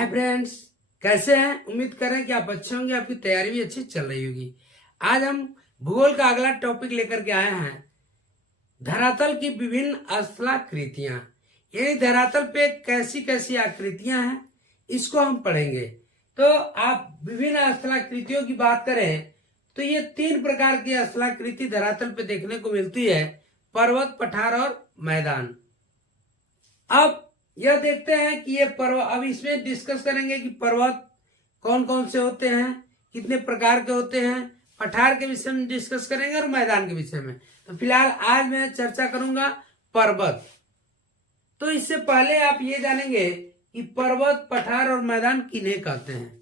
Hi friends, कैसे हैं? उम्मीद करें कि आप अच्छे होंगे, आपकी तैयारी भी अच्छी चल रही होगी। आज हम भूगोल का अगला टॉपिक लेकर के आए हैं, धरातल की विभिन्न स्थलाकृतियां। यानी धरातल पे कैसी कैसी आकृतियां हैं, इसको हम पढ़ेंगे। तो आप विभिन्न स्थलाकृतियों की बात करें तो ये 3 प्रकार की स्थलाकृति धरातल पे देखने को मिलती है: पर्वत, पठार और मैदान। अब यह देखते हैं कि ये पर्वत, अब इसमें डिस्कस करेंगे कि पर्वत कौन कौन से होते हैं, कितने प्रकार के होते हैं, पठार के विषय में डिस्कस करेंगे और मैदान के विषय में। तो फिलहाल आज मैं चर्चा करूंगा पर्वत। तो इससे पहले आप ये जानेंगे कि पर्वत, पठार और मैदान किन्हें कहते हैं।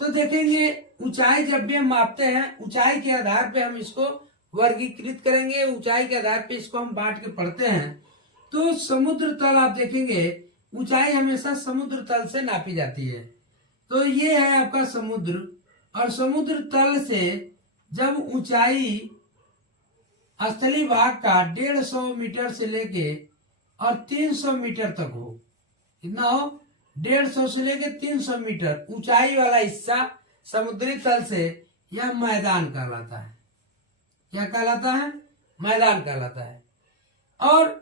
तो देखेंगे, ऊंचाई जब भी हम मापते हैं, ऊंचाई के आधार पे हम इसको वर्गीकृत करेंगे, ऊंचाई के आधार पे इसको हम बांट के पढ़ते हैं। तो समुद्र तल आप देखेंगे, ऊंचाई हमेशा समुद्र तल से नापी जाती है। तो ये है आपका समुद्र, और समुद्र तल से जब ऊंचाई स्थलीय भाग का 150 मीटर से लेके और 300 मीटर तक हो, कितना हो? 150 से लेके 300 मीटर ऊंचाई वाला हिस्सा समुद्री तल से, यह मैदान कहलाता है। क्या कहलाता है? मैदान कहलाता है। और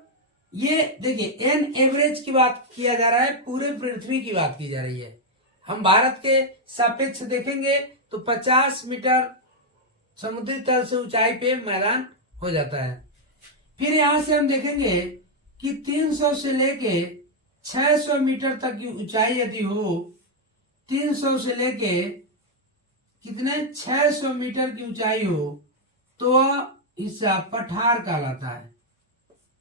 ये देखिए, एन एवरेज की बात किया जा रहा है, पूरे पृथ्वी की बात की जा रही है। हम भारत के सापेक्ष देखेंगे तो 50 मीटर समुद्री तल से ऊंचाई पे मैदान हो जाता है। फिर यहां से हम देखेंगे कि 300 से लेके 600 मीटर तक की ऊंचाई यदि हो, 300 से लेके कितने 600 मीटर की ऊंचाई हो, तो वह हिस्सा पठार कहलाता है।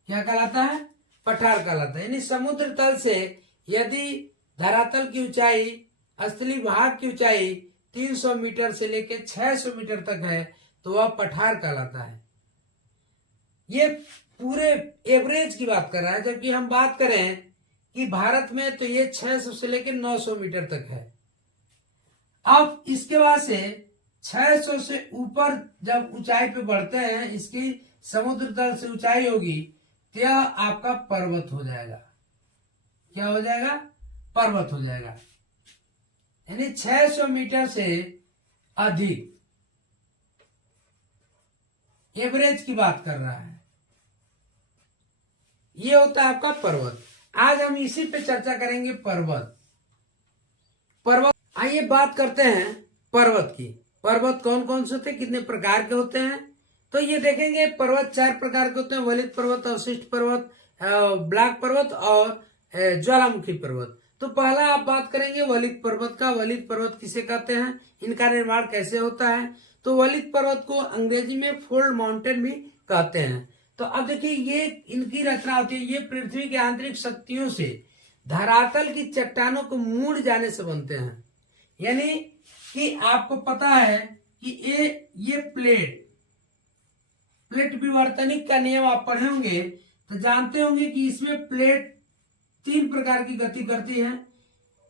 क्या कहलाता है? पठार कहलाता है। यानी समुद्र तल से यदि धरातल की ऊंचाई, स्थलीय भाग की ऊंचाई 300 मीटर से लेकर 600 मीटर तक है, तो वह पठार कहलाता है। ये पूरे एवरेज की बात कर रहा है। जबकि हम बात करें कि भारत में तो ये 600 से लेकर 900 मीटर तक है। अब इसके बाद से 600 से ऊपर जब ऊंचाई पे बढ़ते हैं, इसकी समुद्र तल से ऊंचाई होगी, तो यह आपका पर्वत हो जाएगा। क्या हो जाएगा? पर्वत हो जाएगा। यानी 600 मीटर से अधिक एवरेज की बात कर रहा है, ये होता है आपका पर्वत। आज हम इसी पे चर्चा करेंगे, पर्वत। आइए बात करते हैं पर्वत की। पर्वत कौन कौन से होते हैं, कितने प्रकार के होते हैं। तो ये देखेंगे, पर्वत 4 प्रकार के होते हैं: वलित पर्वत, अवशिष्ट पर्वत, ब्लैक पर्वत और ज्वालामुखी पर्वत। तो पहला आप बात करेंगे वलित पर्वत का। वलित पर्वत किसे कहते हैं, इनका निर्माण कैसे होता है। तो वलित पर्वत को अंग्रेजी में फोल्ड माउंटेन भी कहते हैं। तो अब देखिए, ये इनकी रचना होती है, ये पृथ्वी के आंतरिक शक्तियों से धरातल की चट्टानों को मुड़ जाने से बनते हैं। यानी कि आपको पता है कि ये प्लेट विवर्तनिक का नियम आप पढ़े होंगे तो जानते होंगे कि इसमें प्लेट 3 प्रकार की गति करती है।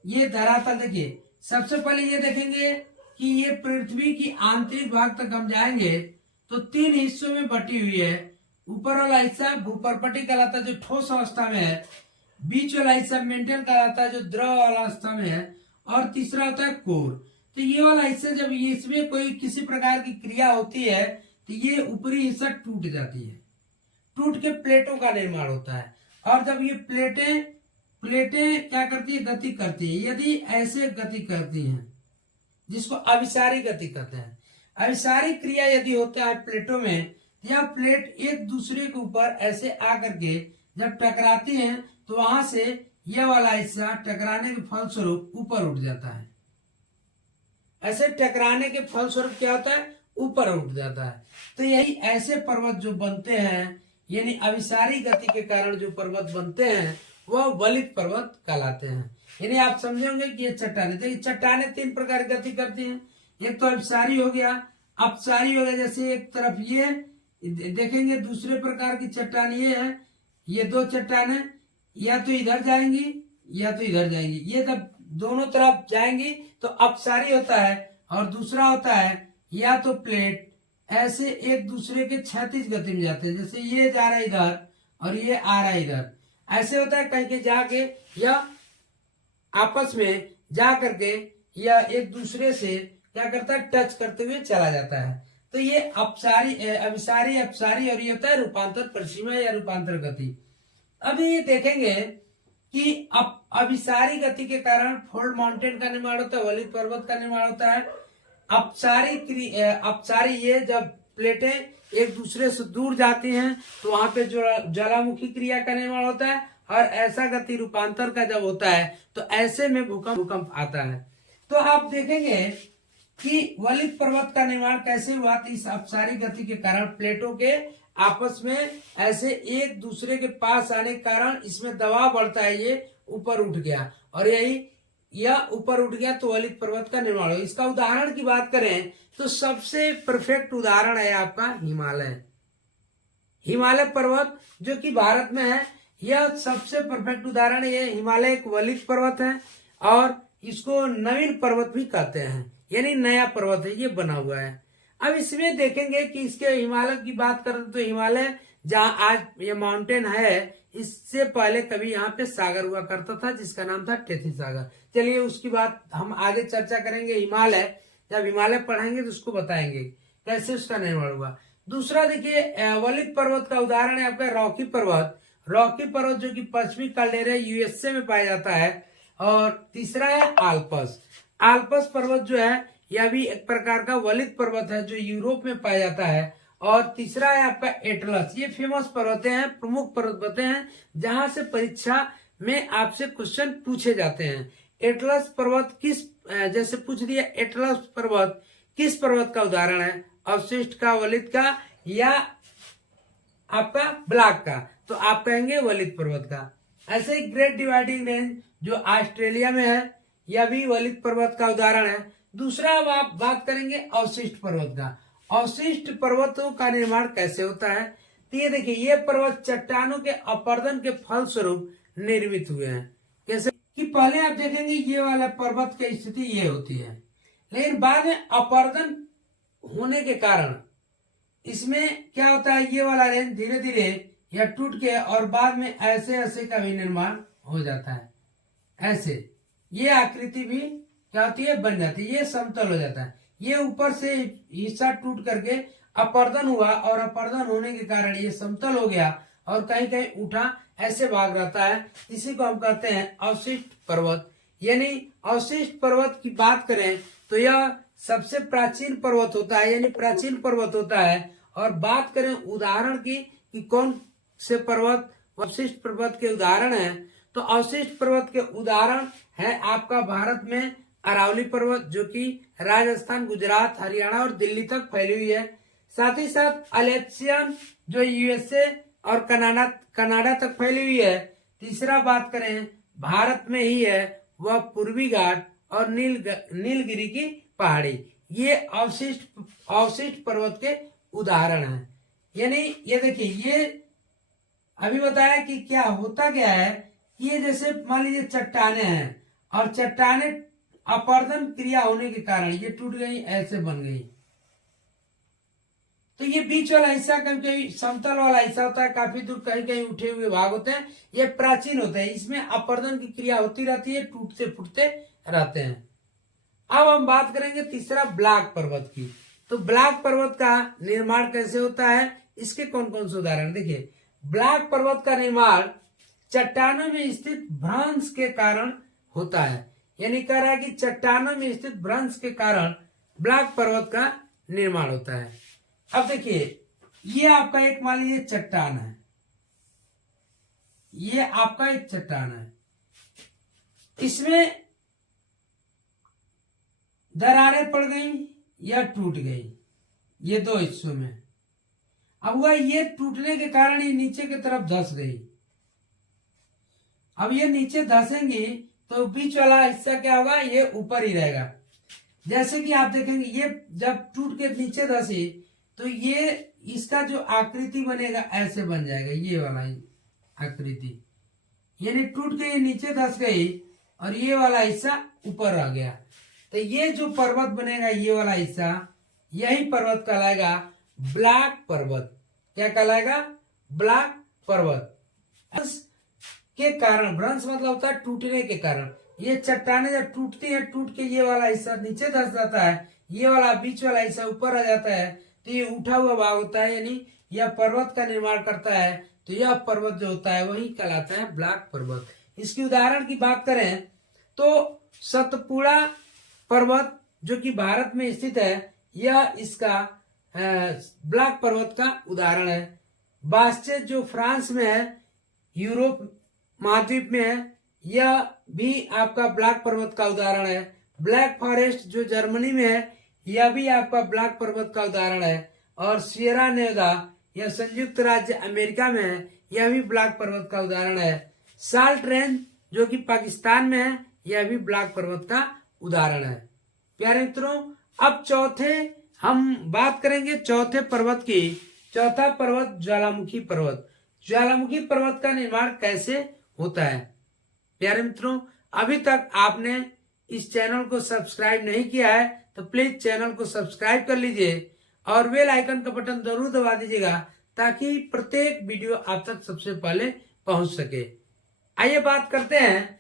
ये धरातल, देखिए सबसे पहले ये देखेंगे कि ये पृथ्वी की आंतरिक भाग तक हम जाएंगे तो 3 हिस्सों में बटी हुई है। ऊपर वाला हिस्सा भूपर्पटी कहलाता है, जो ठोस अवस्था में है। बीच वाला हिस्सा मेंटल कहलाता है, जो द्रव वाला अवस्था में है। और तीसरा होता है कोर। तो ये वाला हिस्सा, जब इसमें कोई किसी प्रकार की क्रिया होती है तो ये ऊपरी हिस्सा टूट जाती है, टूट के प्लेटों का निर्माण होता है। और जब ये प्लेटें क्या करती है? गति करती है। यदि ऐसे गति करती हैं, जिसको अभिसारी गति कहते हैं, अभिसारी क्रिया यदि होता है प्लेटों में, या प्लेट एक दूसरे के ऊपर ऐसे आकर के जब टकराती हैं, तो वहां से यह वाला हिस्सा टकराने के फलस्वरूप ऊपर उठ जाता है। ऐसे टकराने के फलस्वरूप क्या होता है? ऊपर उठ जाता है। तो यही ऐसे पर्वत जो बनते हैं, यानी अभिसारी गति के कारण जो पर्वत बनते हैं, वह वलित पर्वत कहलाते हैं। यानी आप समझेंगे कि ये चट्टानें, तो ये चट्टानें 3 प्रकार की गति करती हैं। एक तो अभिसारी हो गया, अपसारी हो गया। जैसे एक तरफ ये देखेंगे, दूसरे प्रकार की चट्टान ये है। ये 2 चट्टानें या तो इधर जाएंगी या तो इधर जाएंगी। ये जब दोनों तरफ जाएंगी तो अपसारी होता है। और दूसरा होता है या तो प्लेट ऐसे एक दूसरे के क्षैतिज गति में जाते हैं, जैसे ये जा रहा है इधर और ये आ रहा है इधर। ऐसे होता है, कहीं के जाके या आपस में जा करके या एक दूसरे से क्या करता है, टच करते हुए चला जाता है। तो ये अपसारी, अभिसारी, अपसारी, और ये होता है रूपांतर परिसीमा या रूपांतर गति। अभी ये देखेंगे कि अभिसारी गति के कारण फोल्ड माउंटेन का निर्माण होता है, वलित पर्वत का निर्माण होता है। अपसारी ये जब प्लेटें एक दूसरे से दूर जाती हैं तो वहां पे जो ज्वालामुखी क्रिया का निर्माण होता है, और ऐसा गति रूपांतर का जब होता है तो ऐसे में भूकंप आता है। तो आप देखेंगे कि वलित पर्वत का निर्माण कैसे हुआ। तो इस अपसारी गति के कारण प्लेटों के आपस में ऐसे एक दूसरे के पास आने के कारण इसमें दबाव बढ़ता है, ये ऊपर उठ गया, और यह ऊपर उठ गया तो वलित पर्वत का निर्माण हो। इसका उदाहरण की बात करें तो सबसे परफेक्ट उदाहरण है आपका हिमालय पर्वत, जो कि भारत में है। यह सबसे परफेक्ट उदाहरण है। ये हिमालय एक वलित पर्वत है, और इसको नवीन पर्वत भी कहते हैं, यानी नया पर्वत है, ये बना हुआ है। अब इसमें देखेंगे कि इसके हिमालय की बात करें तो हिमालय जहाँ आज ये माउंटेन है, इससे पहले कभी यहाँ पे सागर हुआ करता था जिसका नाम था टेथी सागर। चलिए उसकी बात हम आगे चर्चा करेंगे। हिमालय, जब हिमालय पढ़ेंगे तो उसको बताएंगे कैसे उसका निर्माण हुआ। दूसरा देखिए वलित पर्वत का उदाहरण है आपका रॉकी पर्वत। रॉकी पर्वत जो कि पश्चिमी कैल्डेरा यूएसए में पाया जाता है। और तीसरा है आल्पस। आल्पस पर्वत जो है यह भी एक प्रकार का वलित पर्वत है जो यूरोप में पाया जाता है। और तीसरा है आपका एटलस। ये फेमस पर्वतें हैं, प्रमुख पर्वतें हैं जहां से परीक्षा में आपसे क्वेश्चन पूछे जाते हैं। एटलस पर्वत किस, जैसे पूछ दिया एटलस पर्वत किस पर्वत का उदाहरण है, अवशिष्ट का, वलित का, या आपका ब्लॉक का, तो आप कहेंगे वलित पर्वत का। ऐसे ही ग्रेट डिवाइडिंग रेंज जो ऑस्ट्रेलिया में है, यह भी वलित पर्वत का उदाहरण है। दूसरा अब आप बात करेंगे अवशिष्ट पर्वत का। अवशिष्ट पर्वतों का निर्माण कैसे होता है, तो ये देखिए ये पर्वत चट्टानों के अपर्दन के फलस्वरूप निर्मित हुए हैं। कैसे कि पहले आप देखेंगे ये वाला पर्वत की स्थिति ये होती है, लेकिन बाद में अपर्दन होने के कारण इसमें क्या होता है, ये वाला रेंज धीरे धीरे या टूट के और बाद में ऐसे ऐसे का भी निर्माण हो जाता है। ऐसे ये आकृति भी क्या होती है, बन जाती है, ये समतल हो जाता है। ये ऊपर से हिस्सा टूट करके अपर्दन हुआ, और अपर्दन होने के कारण ये समतल हो गया और कहीं कहीं उठा ऐसे भाग रहता है। इसी को हम कहते हैं अवशिष्ट पर्वत। यानी अवशिष्ट पर्वत की बात करें तो यह सबसे प्राचीन पर्वत होता है, यानी प्राचीन पर्वत होता है। और बात करें उदाहरण की कि कौन से पर्वत अवशिष्ट पर्वत के उदाहरण है, तो अवशिष्ट पर्वत के उदाहरण है आपका भारत में अरावली पर्वत, जो कि राजस्थान, गुजरात, हरियाणा और दिल्ली तक फैली हुई है। साथ ही साथ अलेप्सियन जो यूएसए और कनाडा तक फैली हुई है। तीसरा बात करें भारत में ही है वह पूर्वी घाट और नीलगिरी की पहाड़ी, ये अवशिष्ट पर्वत के उदाहरण हैं। यानी ये देखिए ये अभी बताया कि क्या होता क्या है, ये जैसे मान लीजिए चट्टाने हैं, और चट्टाने अपर्दन क्रिया होने के कारण ये टूट गई, ऐसे बन गई। तो ये बीच वाला हिस्सा कहीं कहीं समतल वाला हिस्सा होता है, काफी दूर कहीं कहीं उठे हुए भाग होते हैं, ये प्राचीन होते हैं। इसमें अपर्दन की क्रिया होती रहती है, टूटते फूटते रहते हैं। अब हम बात करेंगे तीसरा ब्लॉक पर्वत की। तो ब्लॉक पर्वत का निर्माण कैसे होता है, इसके कौन कौन से उदाहरण देखिए। ब्लॉक पर्वत का निर्माण चट्टानों में स्थित भ्रंश के कारण होता है। यानी कह रहा है कि चट्टानों में स्थित भ्रंश के कारण ब्लॉक पर्वत का निर्माण होता है। अब देखिए ये आपका एक मान लीजिए चट्टान है, ये आपका एक चट्टान है, इसमें दरारें पड़ गई या टूट गई, ये दो हिस्सों में। अब वह ये टूटने के कारण ये नीचे की तरफ धंस गई। अब ये नीचे धंसेंगी तो बीच वाला हिस्सा क्या होगा, ये ऊपर ही रहेगा। जैसे कि आप देखेंगे ये जब टूट के नीचे धंसी तो ये इसका जो आकृति बनेगा ऐसे बन जाएगा, ये वाला आकृति, यानी टूट के ये नीचे धंस गई और ये वाला हिस्सा ऊपर आ गया। तो ये जो पर्वत बनेगा, ये वाला हिस्सा, यही पर्वत कहलाएगा ब्लॉक पर्वत। क्या कहलाएगा, ब्लॉक पर्वत। के कारण, भ्रंश मतलब होता है टूटने के कारण, ये चट्टानें जब टूटती हैं, टूट के ये वाला हिस्सा नीचे धंस जाता है, ये वाला बीच वाला हिस्सा ऊपर आ जाता है, तो ये उठा हुआ भाग होता है, यानी यह पर्वत का निर्माण करता है। तो यह पर्वत जो होता है वही कहलाता है ब्लैक पर्वत। इसकी उदाहरण की बात करें तो सतपुड़ा पर्वत जो कि भारत में स्थित है, यह इसका ब्लैक पर्वत का उदाहरण है। बास्चे जो फ्रांस में है, यूरोप महाद्वीप में है, यह भी आपका ब्लैक पर्वत का उदाहरण है। ब्लैक फॉरेस्ट जो जर्मनी में है, यह भी आपका ब्लैक पर्वत का उदाहरण है। और सियरा नेवादा यह संयुक्त राज्य अमेरिका में है, यह भी ब्लैक पर्वत का उदाहरण है। साल्ट रेंज जो कि पाकिस्तान में है, यह भी ब्लैक पर्वत का उदाहरण है। प्यारे मित्रों, अब चौथे हम बात करेंगे चौथे पर्वत की। चौथा पर्वत ज्वालामुखी पर्वत। ज्वालामुखी पर्वत का निर्माण कैसे होता है? प्यारे मित्रों, अभी तक आपने इस चैनल को सब्सक्राइब नहीं किया है तो प्लीज चैनल को सब्सक्राइब कर लीजिए और बेल आइकन का बटन जरूर दबा दीजिएगा ताकि प्रत्येक वीडियो आप तक सबसे पहले पहुंच सके। आइए बात करते हैं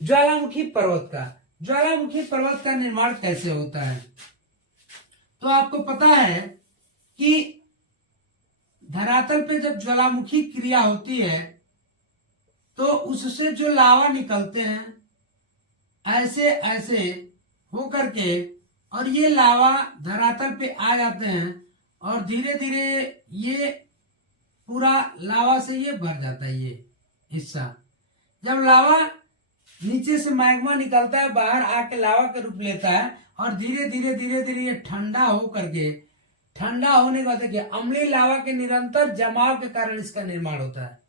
ज्वालामुखी पर्वत का। ज्वालामुखी पर्वत का निर्माण कैसे होता है? तो आपको पता है कि धरातल पे जब ज्वालामुखी क्रिया होती है तो उससे जो लावा निकलते हैं ऐसे ऐसे हो करके, और ये लावा धरातल पे आ जाते हैं और धीरे धीरे ये पूरा लावा से ये भर जाता है। ये हिस्सा जब लावा नीचे से मैग्मा निकलता है, बाहर आके लावा के रूप लेता है और धीरे धीरे ये ठंडा हो करके, ठंडा होने के बाद देखिए अम्लीय लावा के निरंतर जमाव के कारण इसका निर्माण होता है।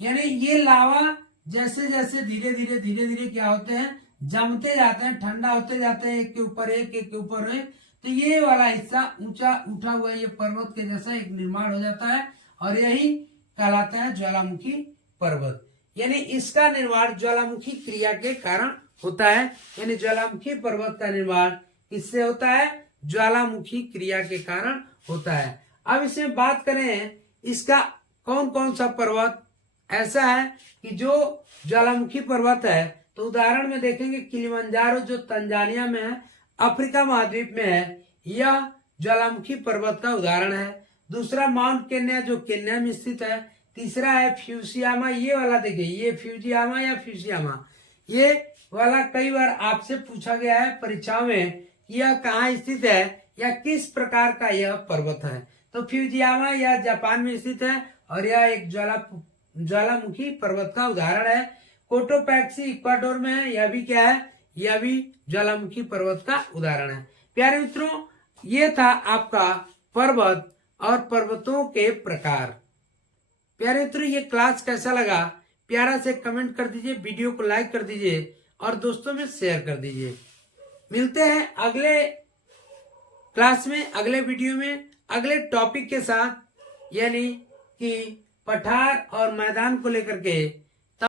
यानी ये लावा जैसे जैसे धीरे धीरे क्या होते हैं, जमते जाते हैं, ठंडा होते जाते हैं, एक के ऊपर एक, एक के ऊपर एक, तो ये वाला हिस्सा ऊंचा उठा हुआ ये पर्वत के जैसा एक निर्माण हो जाता है और यही कहलाता है ज्वालामुखी पर्वत। यानी इसका निर्माण ज्वालामुखी क्रिया के कारण होता है। यानी ज्वालामुखी पर्वत का निर्माण किससे होता है? ज्वालामुखी क्रिया के कारण होता है। अब इसमें बात करें इसका कौन कौन सा पर्वत ऐसा है कि जो ज्वालामुखी पर्वत है, तो उदाहरण में देखेंगे किलिमंजारो जो तंजानिया में है, अफ्रीका महाद्वीप में है, यह ज्वालामुखी पर्वत का उदाहरण है। दूसरा माउंट केन्या जो केन्या में स्थित है। तीसरा है फ्यूसियामा, ये वाला देखिए, ये फ्यूजियामा या फ्यूसियामा, ये वाला कई बार आपसे पूछा गया है परीक्षाओं में, यह कहाँ स्थित है या किस प्रकार का यह पर्वत है। तो फ्यूजियामा यह जापान में स्थित है और यह एक ज्वालामुखी पर्वत का उदाहरण है। कोटोपैक्सी इक्वाडोर में है, यह भी क्या है? यह भी ज्वालामुखी पर्वत का उदाहरण है। प्यारे मित्रों, ये था आपका पर्वत और पर्वतों के प्रकार। प्यारे मित्रों, ये क्लास कैसा लगा प्यारा से कमेंट कर दीजिए, वीडियो को लाइक कर दीजिए और दोस्तों में शेयर कर दीजिए। मिलते हैं अगले क्लास में, अगले वीडियो में, अगले टॉपिक के साथ, यानी कि पठार और मैदान को लेकर के